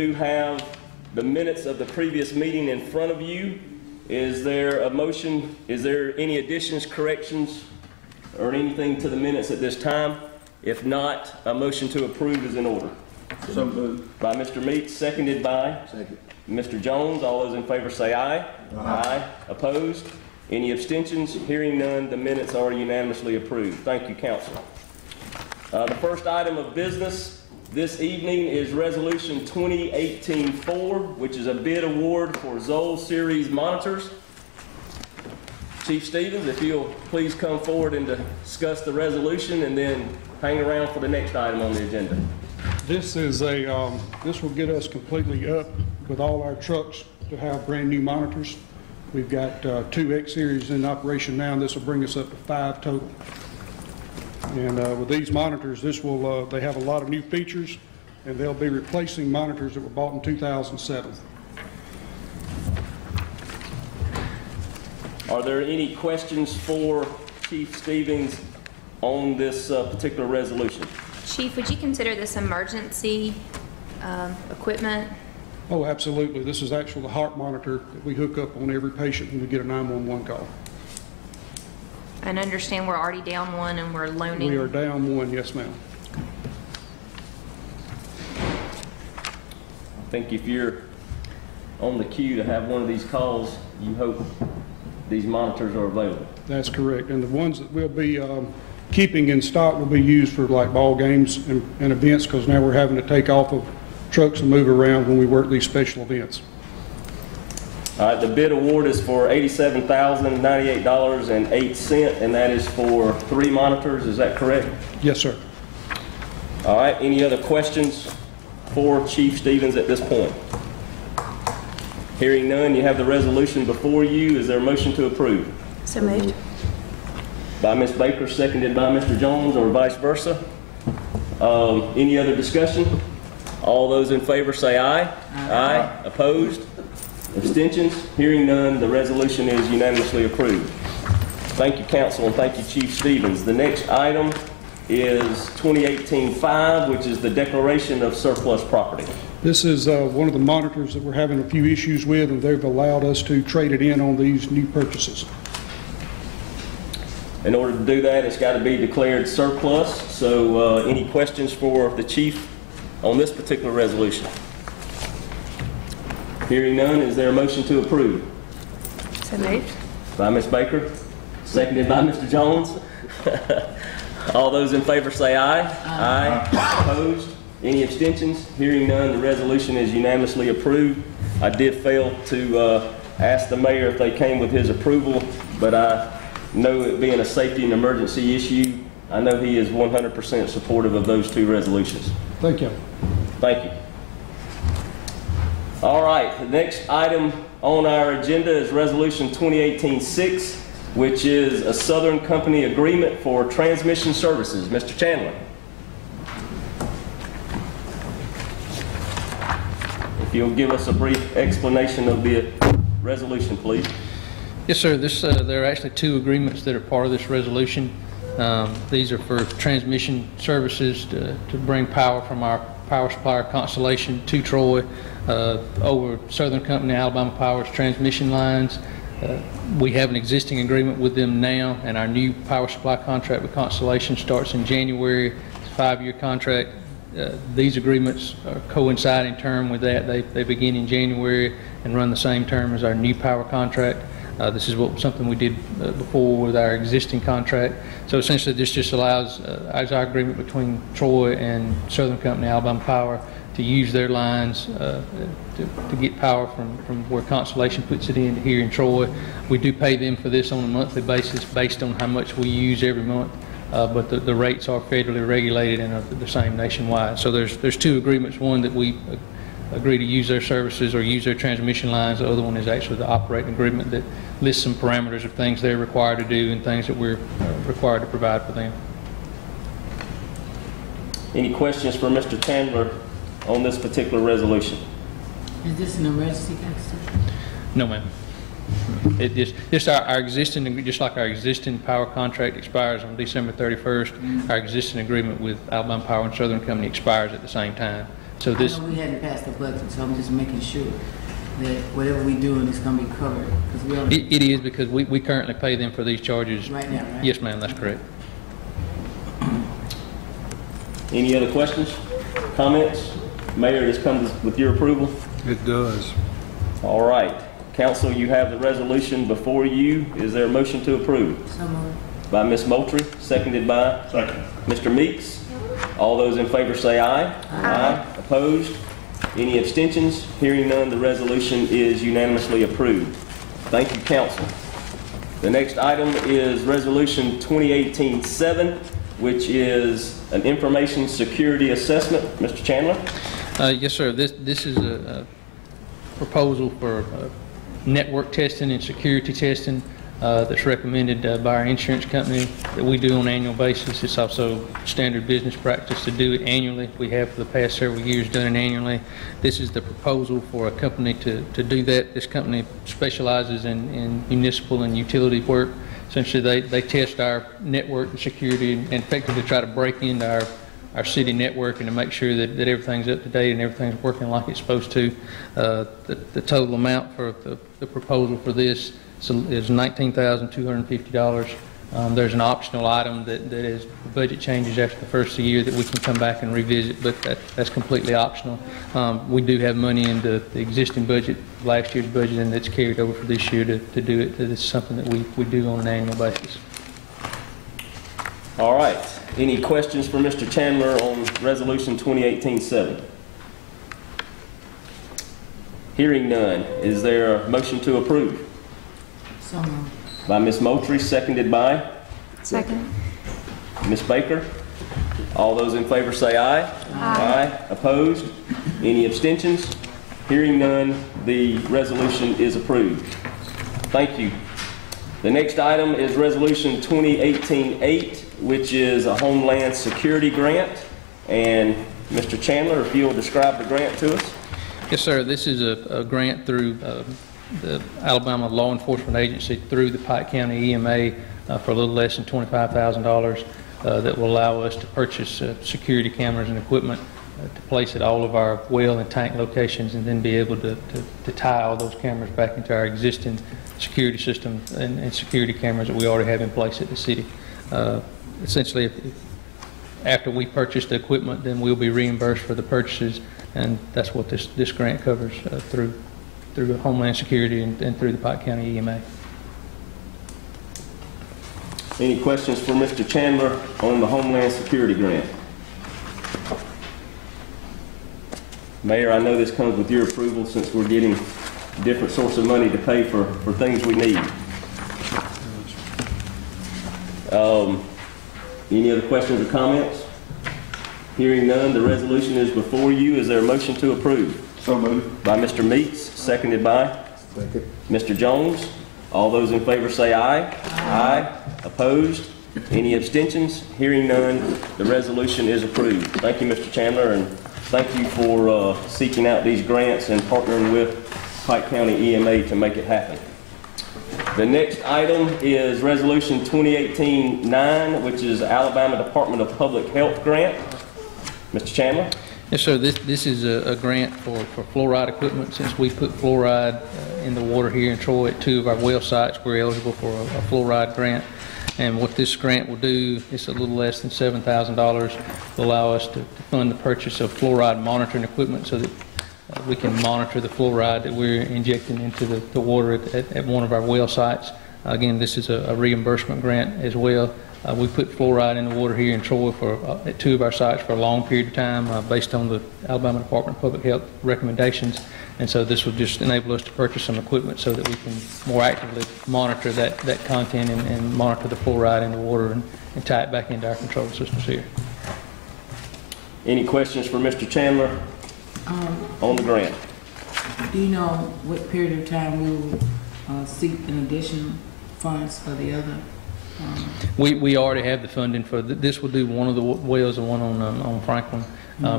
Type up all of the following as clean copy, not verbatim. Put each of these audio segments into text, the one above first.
You have the minutes of the previous meeting in front of you. Is there a motion? Is there any additions, corrections, or anything to the minutes at this time? If not, a motion to approve is in order. So moved. By Mr. Meeks, seconded by Mr. Jones. All those in favor say aye. Aye. Opposed? Any abstentions? Hearing none, the minutes are unanimously approved. Thank you, council. The first item of business this evening is Resolution 2018-4, which is a bid award for Zoll Series monitors. Chief Stevens, if you'll please come forward and discuss the resolution and then hang around for the next item on the agenda. This is this will get us completely up with all our trucks to have brand new monitors. We've got 2 X series in operation now, and this will bring us up to 5 total. And with these monitors, this will they have a lot of new features, and they'll be replacing monitors that were bought in 2007. Are there any questions for Chief Stevens on this particular resolution? Chief, would you consider this emergency equipment? Oh, absolutely. This is actually the heart monitor that we hook up on every patient when we get a 911 call. And understand we're already down one and we're loaning. We are down 1, yes, ma'am. I think if you're on the queue to have one of these calls, you hope these monitors are available. That's correct. And the ones that we'll be keeping in stock will be used for like ball games and events, because now we're having to take off of trucks and move around when we work these special events. All right, the bid award is for $87,098.08, and that is for 3 monitors. Is that correct? Yes, sir. All right, any other questions for Chief Stevens at this point? Hearing none, you have the resolution before you. Is there a motion to approve? So moved. By Ms. Baker, seconded by Mr. Jones, or vice versa. Any other discussion? All those in favor say aye. Aye. Opposed? Abstentions? Hearing none, the resolution is unanimously approved. Thank you, council, and thank you, Chief Stevens. The next item is 2018-5, which is the declaration of surplus property. This is one of the monitors that we're having a few issues with, and they've allowed us to trade it in on these new purchases. In order to do that, it's got to be declared surplus. So any questions for the chief on this particular resolution? Hearing none, is there a motion to approve? So moved. By Ms. Baker, seconded by Mr. Jones. All those in favor say aye. Aye. Opposed? Any abstentions? Hearing none, the resolution is unanimously approved. I did fail to ask the mayor if they came with his approval, but I know it being a safety and emergency issue, I know he is 100% supportive of those 2 resolutions. Thank you. Thank you. All right, the next item on our agenda is Resolution 2018-6, which is a Southern Company agreement for transmission services. Mr. Chandler. If you'll give us a brief explanation of the resolution, please. Yes, sir. There are actually 2 agreements that are part of this resolution. These are for transmission services to bring power from our power supplier Constellation to Troy over Southern Company Alabama Power's transmission lines. We have an existing agreement with them now, and our new power supply contract with Constellation starts in January. It's a 5-year contract. These agreements coincide in term with that. They begin in January and run the same term as our new power contract. This is something we did before with our existing contract. So essentially this just allows, as our agreement between Troy and Southern Company Alabama Power, to use their lines to get power from where Constellation puts it in here in Troy. We do pay them for this on a monthly basis based on how much we use every month, but the rates are federally regulated and are the same nationwide. So there's 2 agreements, one that we agree to use their services or use their transmission lines. The other one is actually the operating agreement that lists some parameters of things they're required to do and things that we're required to provide for them. Any questions for Mr. Chandler on this particular resolution? Is this an emergency, Council? No, ma'am. It just our existing, just like our existing power contract expires on December 31st, our existing agreement with Alabama Power and Southern Company expires at the same time. So I this, know we hadn't passed the budget, so I'm just making sure that whatever we doing is gonna be covered, because we already, it is because we currently pay them for these charges. right now, right? Yes, ma'am, that's correct. Any other questions, comments? Mayor, this comes with your approval? It does. All right. Council, you have the resolution before you. Is there a motion to approve? So moved. By Ms. Moultrie, seconded by? Second. Mr. Meeks. All those in favor say aye. Aye. Opposed? Any abstentions? Hearing none, the resolution is unanimously approved. Thank you, council. The next item is Resolution 2018-7, which is an information security assessment. Mr. Chandler? Yes, sir. This is a proposal for network testing and security testing that's recommended by our insurance company that we do on an annual basis. It's also standard business practice to do it annually. We have for the past several years done it annually. This is the proposal for a company to do that. This company specializes in municipal and utility work. Essentially, they test our network and security and effectively try to break into our city network and to make sure that everything's up to date and everything's working like it's supposed to. The total amount for the proposal for this is $19,250. There's an optional item that as the budget changes after the first of the year that we can come back and revisit, but that's completely optional. We do have money in the existing budget, last year's budget, and that's carried over for this year to do it. This is something that we do on an annual basis. All right. Any questions for Mr. Chandler on Resolution 2018-7? Hearing none, is there a motion to approve? So moved. By Ms. Moultrie, seconded by Second. Ms. Baker. All those in favor say aye. Aye. Opposed? Any abstentions? Hearing none, the resolution is approved. Thank you. The next item is Resolution 2018-8, which is a Homeland Security Grant. And Mr. Chandler, if you'll describe the grant to us. Yes, sir. This is a grant through the Alabama Law Enforcement Agency through the Pike County EMA for a little less than $25,000 that will allow us to purchase security cameras and equipment to place at all of our well and tank locations, and then be able to tie all those cameras back into our existing security system and security cameras that we already have in place at the city. Essentially, after we purchase the equipment, then we'll be reimbursed for the purchases, and that's what this grant covers through Homeland Security and through the Pike County EMA. Any questions for Mr. Chandler on the Homeland Security Grant? Mayor, I know this comes with your approval since we're getting different source of money to pay for things we need. Any other questions or comments? Hearing none, the resolution is before you. Is there a motion to approve? So moved. By Mr. Meeks, seconded by Second. Mr. Jones. All those in favor say aye. Aye. Opposed? Any abstentions? Hearing none, the resolution is approved. Thank you, Mr. Chandler, and thank you for seeking out these grants and partnering with Pike County EMA to make it happen. The next item is Resolution 2018-9, which is Alabama Department of Public Health Grant. Mr. Chandler? Yes, sir. This is a grant for fluoride equipment. Since we put fluoride in the water here in Troy at 2 of our well sites, we're eligible for a fluoride grant. And what this grant will do, it's a little less than $7,000, will allow us to fund the purchase of fluoride monitoring equipment so that we can monitor the fluoride that we're injecting into the water at one of our well sites. Again, this is a reimbursement grant as well. We put fluoride in the water here in Troy at 2 of our sites for a long period of time based on the Alabama Department of Public Health recommendations. And so this will just enable us to purchase some equipment so that we can more actively monitor that content and monitor the fluoride in the water and tie it back into our control systems here. Any questions for Mr. Chandler on the grant? Do you know what period of time we will seek an additional funds for the other? We already have the funding for this. Will do one of the wells and one on Franklin.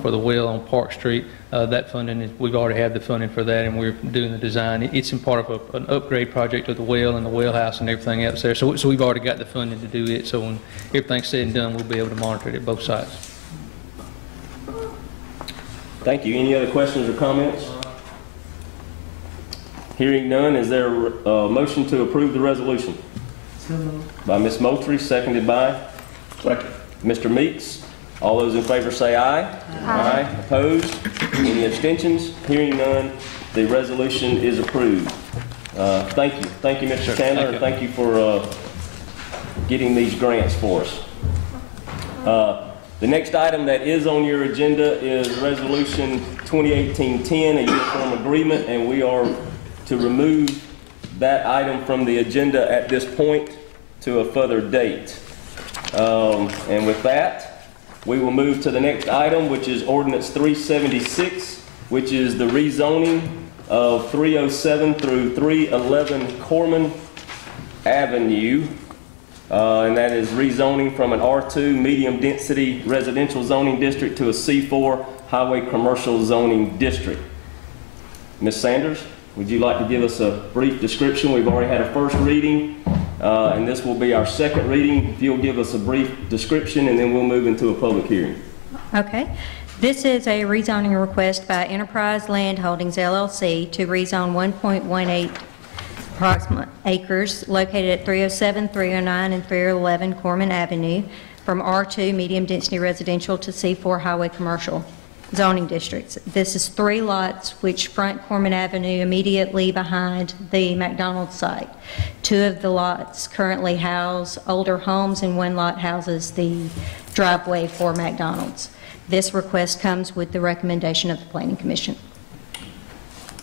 For the well on Park Street, that funding we've already had the funding for that, and we're doing the design. It's in part of an upgrade project of the well and the well house and everything else there. So we've already got the funding to do it. So when everything's said and done, we'll be able to monitor it at both sites. Thank you. Any other questions or comments? Hearing none, is there a motion to approve the resolution? So moved. By Ms. Moultrie, seconded by Second. Mr. Meeks. All those in favor say aye. Aye. Opposed? Any abstentions? Hearing none, the resolution is approved. Thank you. Thank you, Mr. Chandler, and thank you for getting these grants for us. The next item that is on your agenda is Resolution 2018-10, a uniform agreement, and we are to remove that item from the agenda at this point to a further date. And with that, we will move to the next item, which is Ordinance 376, which is the rezoning of 307 through 311 Corman Avenue. And that is rezoning from an R2 medium-density residential zoning district to a C4 highway commercial zoning district. Ms. Sanders, would you like to give us a brief description? We've already had a first reading, and this will be our second reading. If you'll give us a brief description, and then we'll move into a public hearing. Okay. This is a rezoning request by Enterprise Land Holdings, LLC, to rezone 1.18 approximate acres located at 307, 309, and 311 Corman Avenue from R2 medium-density residential to C4 highway commercial zoning districts. This is 3 lots which front Corman Avenue immediately behind the McDonald's site. 2 of the lots currently house older homes, and 1 lot houses the driveway for McDonald's. This request comes with the recommendation of the Planning Commission.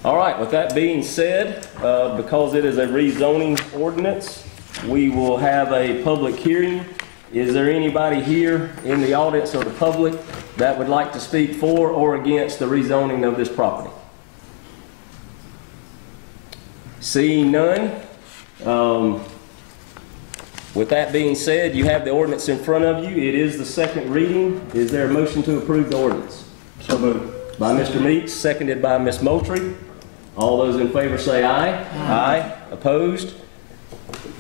All right, with that being said, because it is a rezoning ordinance, we will have a public hearing. Is there anybody here in the audience or the public that would like to speak for or against the rezoning of this property? Seeing none, with that being said, you have the ordinance in front of you. It is the second reading. Is there a motion to approve the ordinance? So moved. By Mr. Meeks, seconded by Ms. Moultrie. All those in favor say aye. Aye. Opposed?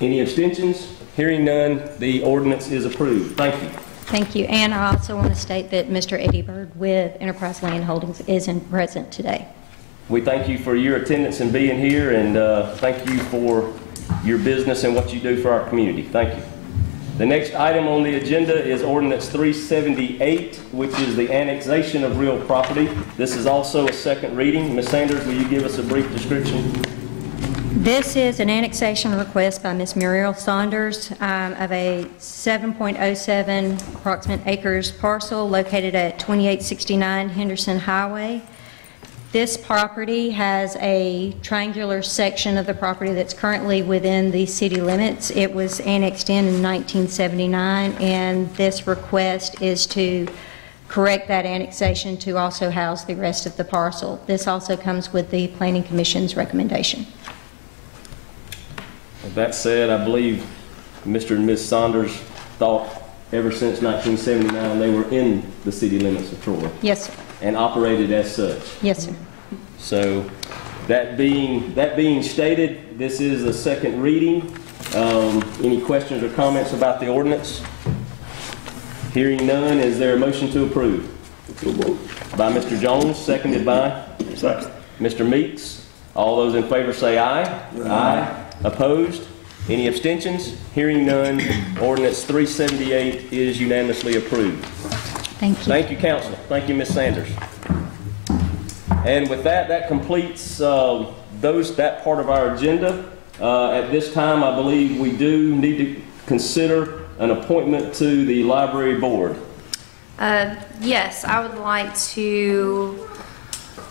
Any abstentions? Hearing none, the ordinance is approved. Thank you. Thank you. And I also want to state that Mr. Eddie Bird with Enterprise Land Holdings is present today. We thank you for your attendance and being here, and thank you for your business and what you do for our community. Thank you. The next item on the agenda is Ordinance 378, which is the annexation of real property. This is also a second reading. Ms. Sanders, will you give us a brief description? This is an annexation request by Ms. Muriel Saunders of a 7.07 approximate acres parcel located at 2869 Henderson Highway. This property has a triangular section of the property that's currently within the city limits. It was annexed in 1979, and this request is to correct that annexation to also house the rest of the parcel. This also comes with the Planning Commission's recommendation. With that said, I believe Mr. and Ms. Saunders thought ever since 1979 they were in the city limits of Troy. Yes, sir. And operated as such. Yes, sir. So that being stated, this is a second reading. Any questions or comments about the ordinance? Hearing none, is there a motion to approve? By Mr. Jones, seconded by Second. Mr. Meeks. All those in favor say aye. Aye. Opposed? Any abstentions? Hearing none, ordinance 378 is unanimously approved. Thank you. Thank you, Council. Thank you, Ms. Sanders. And with that, that completes that part of our agenda. At this time, I believe we do need to consider an appointment to the library board. Yes, I would like to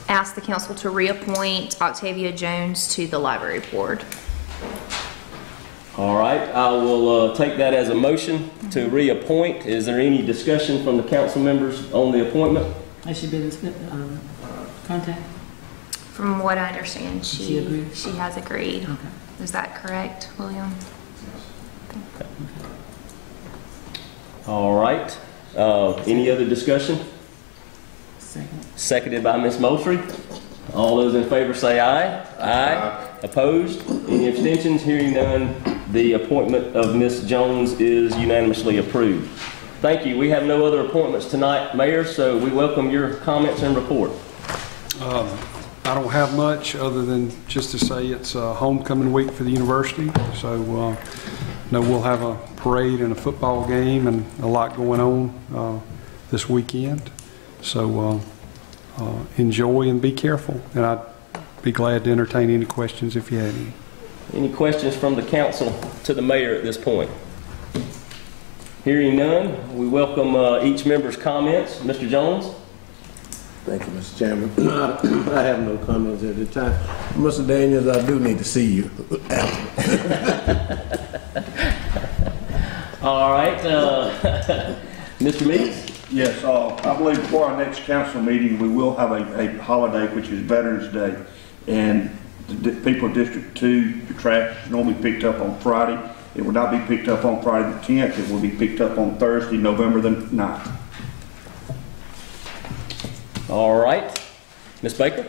ask the council to reappoint Octavia Jones to the library board. All right, I will take that as a motion to reappoint. Is there any discussion from the council members on the appointment? Has she been contact? From what I understand, She agreed? she has agreed. Okay. Is that correct, William? All right. Any other discussion? Second. Seconded by Ms. Moultrie. All those in favor say aye. Aye. Opposed? Any abstentions? Hearing none, the appointment of Ms. Jones is unanimously approved. Thank you. We have no other appointments tonight, Mayor, so we welcome your comments and report. I don't have much other than just to say it's homecoming week for the university. So, we'll have a parade and a football game and a lot going on this weekend. So, enjoy and be careful. And I'd be glad to entertain any questions if you have any. Any questions from the council to the mayor at this point? Hearing none, we welcome each member's comments. Mr. Jones? Thank you, Mr. Chairman. I have no comments at this time. Mr. Daniels, I do need to see you. All right. Mr. Meeks? Yes, I believe before our next council meeting, we will have a holiday, which is Veterans Day. And the people of District 2, the trash is normally picked up on Friday. It will not be picked up on Friday the 10th. It will be picked up on Thursday, November the 9th. All right. Ms. Baker?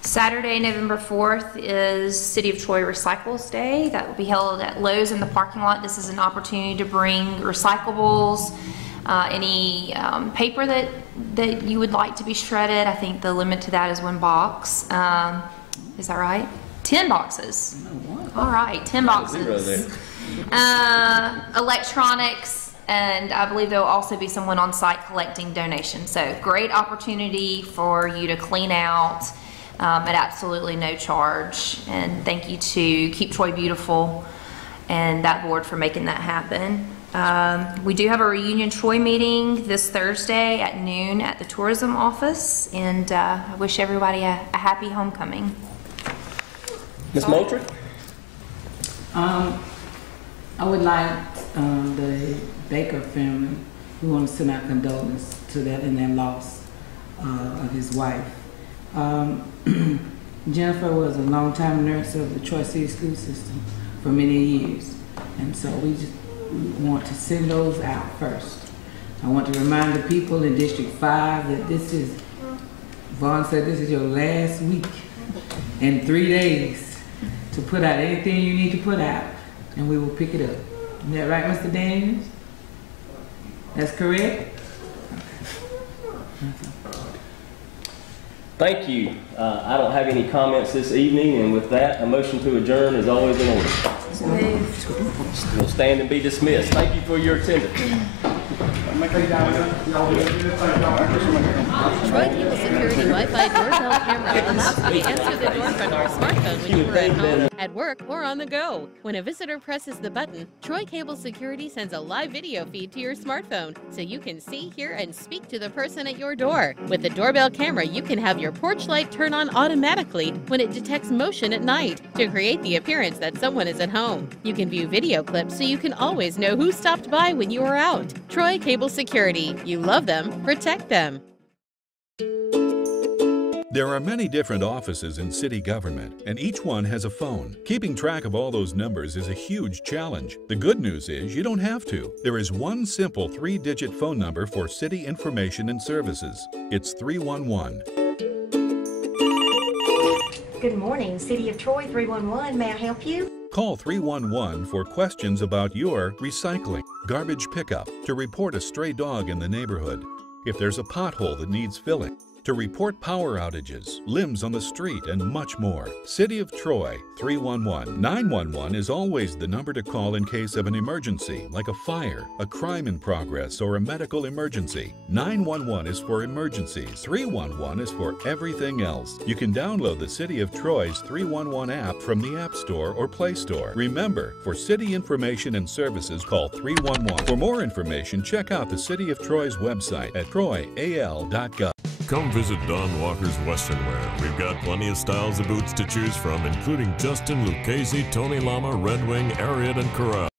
Saturday, November 4th is City of Troy Recycles Day. That will be held at Lowe's in the parking lot. This is an opportunity to bring recyclables, any paper that you would like to be shredded. I think the limit to that is 1 box. Is that right? 10 boxes. All right, 10 boxes. Electronics, and I believe there will also be someone on site collecting donations. So great opportunity for you to clean out at absolutely no charge. And thank you to Keep Troy Beautiful and that board for making that happen. We do have a Reunion Troy meeting this Thursday at noon at the tourism office, and I wish everybody a happy homecoming. Ms. Moultrie? I would like the Baker family, we want to send our condolences to that in their loss of his wife. Jennifer was a longtime nurse of the Troy City School System for many years, and so we just want to send those out first. I want to remind the people in District 5 that this is, Vaughn said this is your last week and 3 days to put out anything you need to put out, and we will pick it up. Is that right, Mr. Daniels? That's correct? Thank you. I don't have any comments this evening, and with that, a motion to adjourn is always in order. We'll stand and be dismissed. Thank you for your attendance. Troy Cable Security Wi-Fi doorbell camera allows you to answer the door from your smartphone when you are at home, at work, or on the go. When a visitor presses the button, Troy Cable Security sends a live video feed to your smartphone so you can see, hear, and speak to the person at your door. With the doorbell camera, you can have your porch light turn on automatically when it detects motion at night to create the appearance that someone is at home. You can view video clips so you can always know who stopped by when you are out. Troy Cable Security. You love them, protect them. There are many different offices in city government, and each one has a phone. Keeping track of all those numbers is a huge challenge. The good news is you don't have to. There is one simple 3-digit phone number for city information and services. It's 311. Good morning, City of Troy 311. May I help you? Call 311 for questions about your recycling, garbage pickup, to report a stray dog in the neighborhood, if there's a pothole that needs filling, to report power outages, limbs on the street, and much more. City of Troy, 311. 911 is always the number to call in case of an emergency, like a fire, a crime in progress, or a medical emergency. 911 is for emergencies. 311 is for everything else. You can download the City of Troy's 311 app from the App Store or Play Store. Remember, for city information and services, call 311. For more information, check out the City of Troy's website at troyal.gov. Come visit Don Walker's Western Wear. We've got plenty of styles of boots to choose from, including Justin, Lucchese, Tony Lama, Red Wing, Ariat, and Corral.